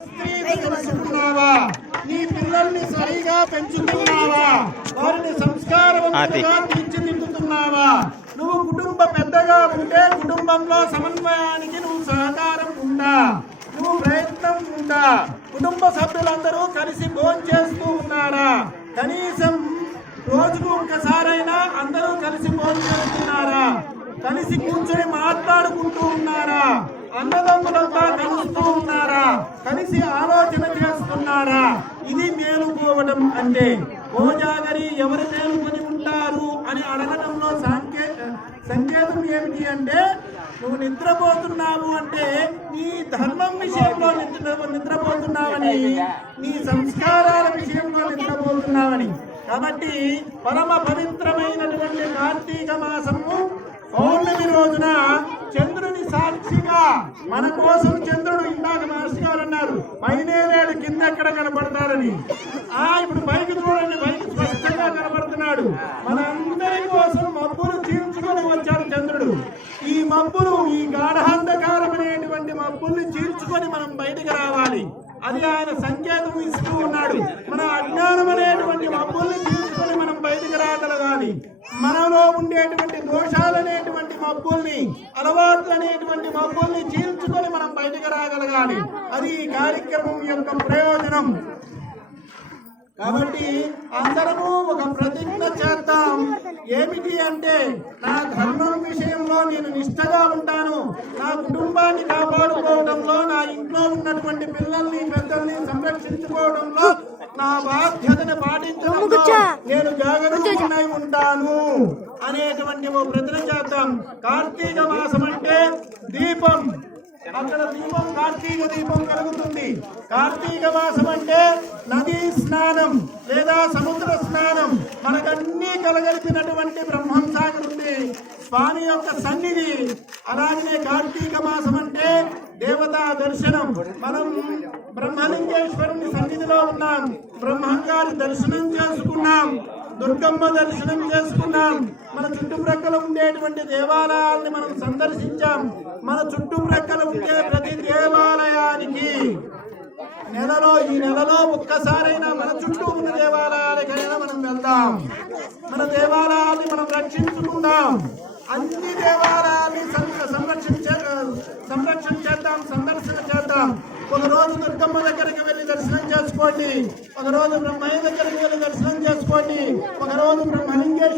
తెలుసుకున్నావా? నీ పిల్లల్ని సరిగా పెంచుతున్నావా? వారిని సంస్కారవంతంగా తీర్చిదిద్దుతున్నావా? నువ్వు కుటుంబ పెద్దగా ఉంటే కుటుంబంలో సమన్వయానికి నువ్వు సహకారం ఉందా? నువ్వు ప్రయత్నం ఉందా? కుటుంబ సభ్యులందరూ కలిసి భోంచేస్తూ ఉన్నారా? కనీసం రోజుకు ఒకసారైనా అందరూ కలిసి భోంచేస్తున్నారా? కలిసి కూర్చొని మాట్లాడుకుంటూ ఉన్నారా? అన్నదమ్ములంతా కలుస్తూ ఉన్నారా? కలిసి ఆలోచన చేస్తున్నారా? ఇది మేలుకోవడం అంటే. కోజాగరి ఎవరు మేలుకొని ఉంటారు అని అడగడంలో సంకేతం ఏమిటి అంటే, నువ్వు నిద్రపోతున్నావు అంటే నీ ధర్మం విషయంలో నిద్రపోతున్నావని, నీ సంస్కారాల విషయంలో నిద్రపోతున్నావని. కాబట్టి పరమ పవిత్రమైనటువంటి కార్తీక మాసము పౌర్ణమి రోజున చంద్రుని సాక్షిగా మన కోసం చంద్రుడు, ఇందాక మహర్షి గారు అన్నారు పైనే లేడు కింద ఎక్కడ కనపడతారని. ఇప్పుడు పైకి చూడండి, పైకి స్పష్టంగా కనపడుతున్నాడు. మనందరి కోసం మబ్బులు చీల్చుకొని వచ్చాడు చంద్రుడు. ఈ మబ్బులు, ఈ గాఢాంధకారం అనేటువంటి మబ్బుల్ని చీల్చుకొని మనం బయటకు రావాలి. అది ఆయన సంకేతం ఇస్తూ ఉన్నాడు. మన అజ్ఞానం అనేటువంటి మబ్బుల్ని చీల్చుకొని మనం బయటకు రాగలగాలి. మనలో ఉండేటువంటి దోషాలనేటువంటి మబ్బుల్ని, అలవాట్లు అనేటువంటి మబ్బుల్ని చీల్చుకొని మనం బయటకు రాగలగాలి. అది ఈ కార్యక్రమం యొక్క ప్రయోజనం. కాబట్టి అందరము ఒక ప్రతిజ్ఞ చేద్దాం. ఏమిటి అంటే, నా ధర్మం విషయంలో నేను నిష్ఠగా ఉంటాను. నా కుటుంబాన్ని కాపాడుకోవడంలో, నా ఇంట్లో ఉన్నటువంటి పిల్లల్ని పెద్దల్ని సంరక్షించుకోవడంలో, నా బాధ్యతను పాటించడంలో నేను జాగరూకుడై ఉంటాను అనేటువంటి ఓ ప్రతిజ్ఞ చేద్దాం. కార్తీక మాసం అంటే దీపం. అక్కడ దీపం, కార్తీక దీపం కలుగుతుంది. కార్తీక మాసం అంటే నదీ స్నానం లేదా సముద్ర స్నానం. మనకన్నీ కలగలిపినటువంటి బ్రహ్మం సాగర్ ఉంది, స్వామి యొక్క సన్నిధి. అలాగే కార్తీక మాసం అంటే దేవతా దర్శనం. మనం బ్రహ్మలింగేశ్వరుని సన్నిధిలో ఉన్నాం, బ్రహ్మంగారి దర్శనం చేసుకున్నాం, దుర్గమ్మ దర్శనం చేసుకున్నాం. మన చుట్టుప్రక్కల ఉండేటువంటి దేవాలయాల్ని మనం సందర్శించాం. మన చుట్టుప్రక్కల ఉండే ప్రతి దేవాలయానికి ఈ నెలలో ఒక్కసారైనా మన చుట్టూ ఉన్న దేవాలయాలకైనా మనం వెళ్దాం. మన దేవాలయాల్ని మనం రక్షించుకుందాం. అన్ని దేవాలయాల్ని సంరక్షణ చేద్దాం, సందర్శన చేద్దాం. ఒకరోజు దుర్గమ్మ దగ్గరికి వెళ్ళి దర్శనం చేసుకోండి, ఒకరోజు బ్రహ్మయ్య దగ్గరికి వెళ్ళి దర్శనం చేసుకోండి, ఒకరోజు బ్రహ్మలింగేశ్వర